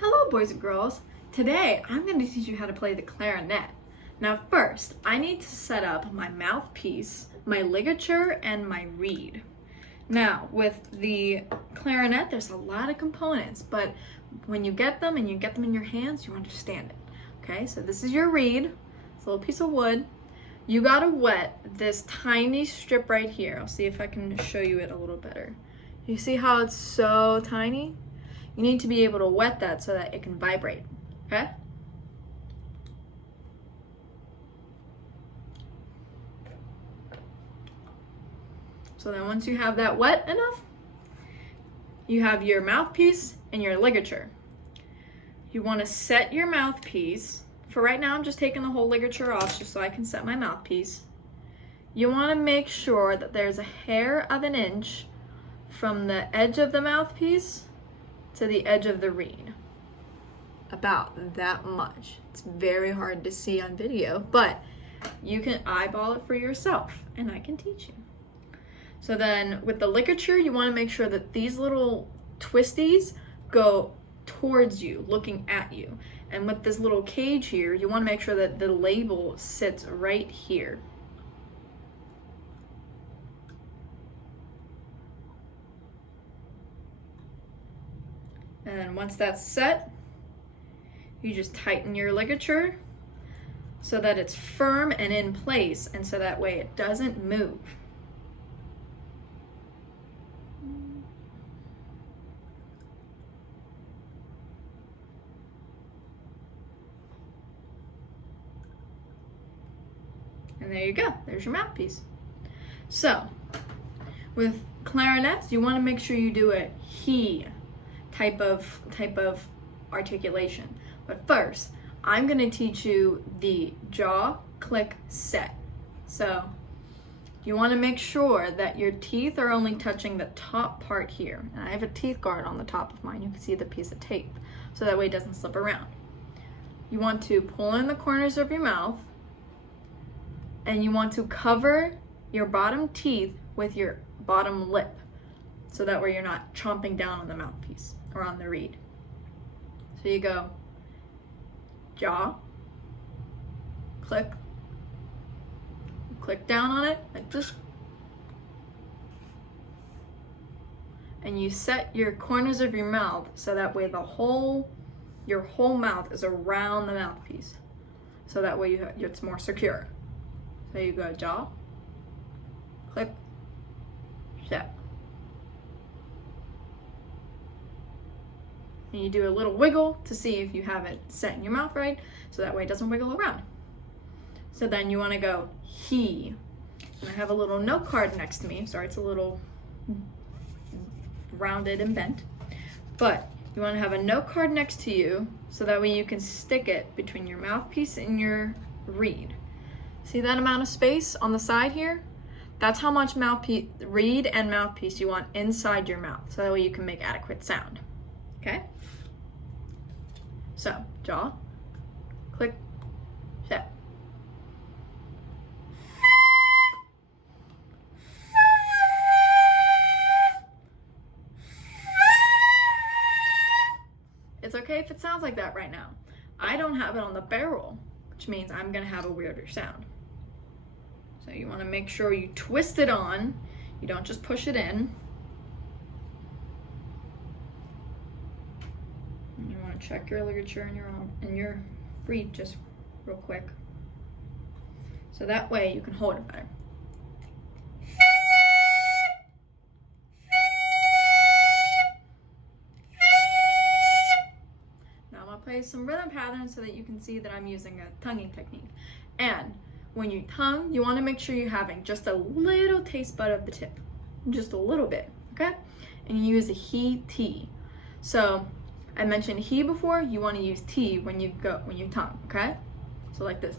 Hello boys and girls. Today I'm going to teach you how to play the clarinet. Now first, I need to set up my mouthpiece, my ligature, and my reed. Now with the clarinet there's a lot of components, but when you get them and you get them in your hands, you understand it. Okay, so this is your reed. It's a little piece of wood. You gotta wet this tiny strip right here. I'll see if I can show you it a little better. You see how it's so tiny? You need to be able to wet that so that it can vibrate, okay? So then once you have that wet enough, you have your mouthpiece and your ligature. You want to set your mouthpiece. For right now, I'm just taking the whole ligature off just so I can set my mouthpiece. You want to make sure that there's a hair of an inch from the edge of the mouthpiece to the edge of the reed. About that much. It's very hard to see on video, but you can eyeball it for yourself and I can teach you. So then with the ligature, you want to make sure that these little twisties go towards you, looking at you. And with this little cage here, you want to make sure that the label sits right here. And then once that's set, you just tighten your ligature so that it's firm and in place, and so that way it doesn't move. And there you go, there's your mouthpiece. So, with clarinets, you want to make sure you do a he type of articulation. But first, I'm going to teach you the jaw, click, set. So, you want to make sure that your teeth are only touching the top part here. And I have a teeth guard on the top of mine. You can see the piece of tape, so that way it doesn't slip around. You want to pull in the corners of your mouth, and you want to cover your bottom teeth with your bottom lip, so that way you're not chomping down on the mouthpiece or on the reed. So you go jaw, click, click down on it like this, and you set your corners of your mouth so that way your whole mouth is around the mouthpiece, so that way it's more secure. So you go jaw, click, set. And you do a little wiggle to see if you have it set in your mouth right, so that way it doesn't wiggle around. So then you want to go he. And I have a little note card next to me. Sorry, it's a little rounded and bent. But you want to have a note card next to you so that way you can stick it between your mouthpiece and your reed. See that amount of space on the side here? That's how much reed and mouthpiece you want inside your mouth, so that way you can make adequate sound. Okay? So, jaw, click, set. It's okay if it sounds like that right now. I don't have it on the barrel, which means I'm gonna have a weirder sound. So you wanna make sure you twist it on, you don't just push it in. And you wanna check your ligature and your reed just real quick. So that way you can hold it better. Play some rhythm patterns so that you can see that I'm using a tonguing technique. And when you tongue, you want to make sure you're having just a little taste bud of the tip, just a little bit, okay? And you use a he, T. So I mentioned he before. You want to use T when you tongue, okay? So like this.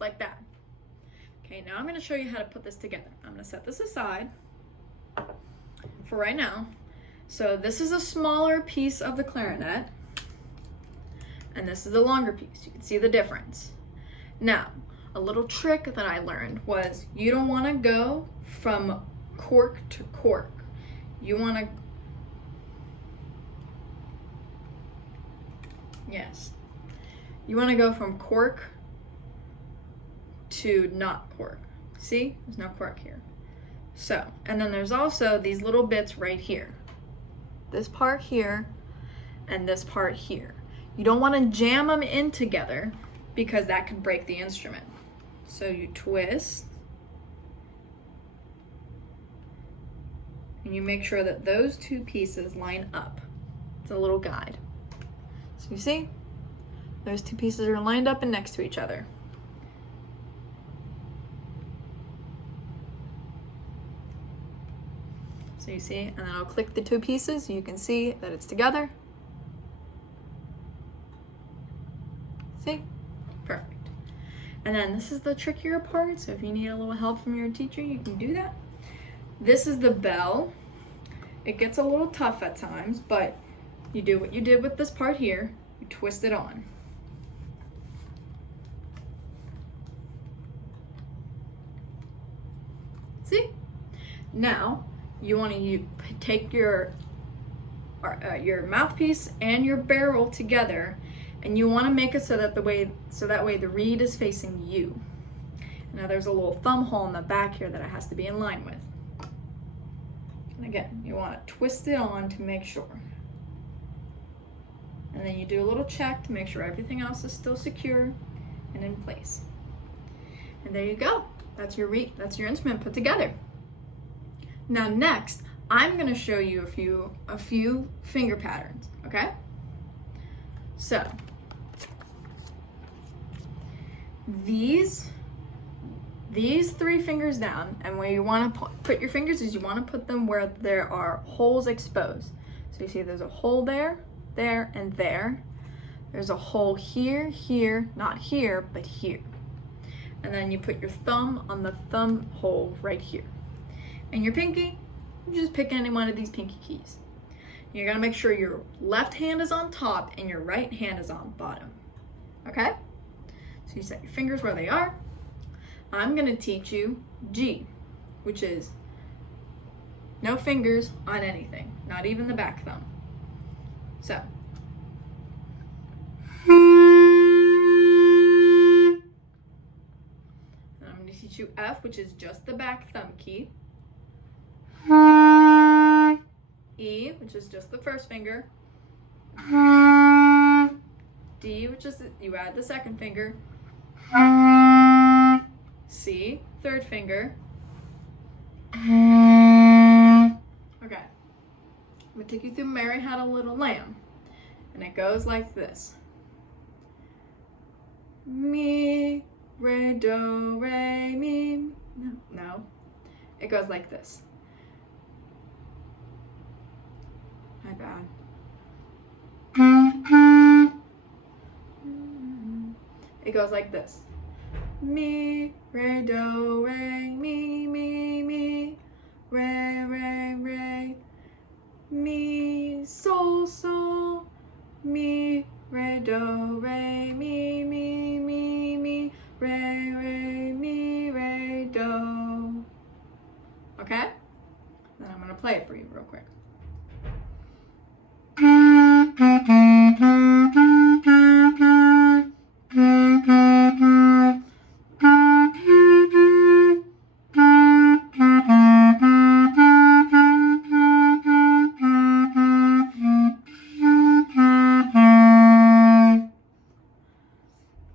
Like that. Okay, now I'm going to show you how to put this together. I'm going to set this aside for right now, So this is a smaller piece of the clarinet, and this is a longer piece. You can see the difference. Now, a little trick that I learned was you don't want to go from cork to cork. You want to, yes, you want to go from cork to not cork. See, there's no cork here. So, and then there's also these little bits right here. This part here and this part here. You don't want to jam them in together because that could break the instrument. So you twist and you make sure that those two pieces line up. It's a little guide. So you see, those two pieces are lined up and next to each other. So you see, and then I'll click the two pieces so you can see that it's together. See? Perfect. And then this is the trickier part, so if you need a little help from your teacher, you can do that. This is the bell. It gets a little tough at times, but you do what you did with this part here. You twist it on. See? Now, you want to take your mouthpiece and your barrel together, and you want to make it so that that way the reed is facing you. Now there's a little thumb hole in the back here that it has to be in line with. And again, you want to twist it on to make sure. And then you do a little check to make sure everything else is still secure and in place. And there you go. That's your instrument put together. Now next, I'm going to show you a few finger patterns, okay? So, these three fingers down, and where you want to put your fingers is you want to put them where there are holes exposed. So you see there's a hole there, there, and there. There's a hole here, here, not here, but here. And then you put your thumb on the thumb hole right here. And your pinky, you just pick any one of these pinky keys. You're gonna make sure your left hand is on top and your right hand is on bottom, okay? So you set your fingers where they are. I'm gonna teach you G, which is no fingers on anything, not even the back thumb. So. And I'm gonna teach you F, which is just the back thumb key. E, which is just the first finger. D, which is you add the second finger. C, third finger. Okay. I'm gonna take you through Mary Had a Little Lamb. And it goes like this. Mi, re, do, re, mi. No. It goes like this. My bad. It goes like this. Mi, re, do, re, mi, mi, mi, re, re, re, mi, sol, sol, mi, re, do, re, mi, mi, mi, mi, re, re, mi, re, do. Okay? Then I'm gonna play it for you real quick.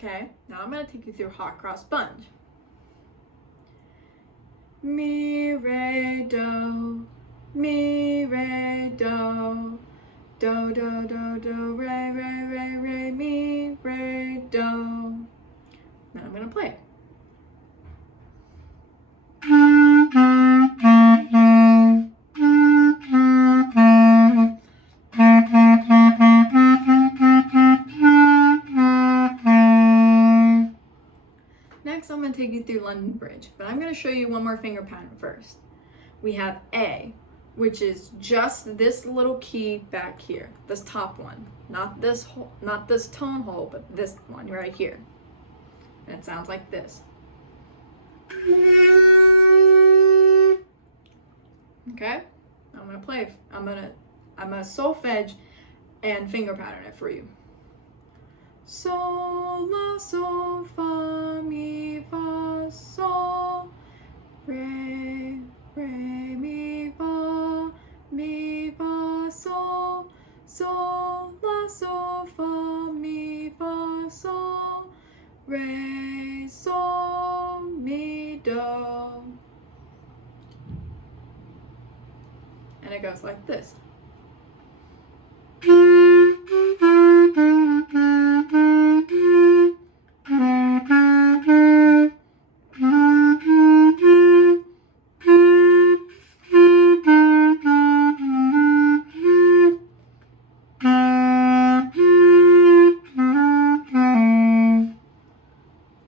Okay, now I'm going to take you through hot cross sponge. Mi, re, do, mi, re, do, do, do, do, do, re, re, re, re, mi, re, do. Now I'm going to play it. Next, I'm going to take you through London Bridge, but I'm going to show you one more finger pattern first. We have A, which is just this little key back here, this top one, not this tone hole, but this one right here. And it sounds like this. Okay, I'm gonna solfege and finger pattern it for you. Sol, la, sol, fa, mi, fa, sol, re, mi, fa, sol, sol, la, sol, fa, mi, fa, sol, re, sol, mi, do. And it goes like this.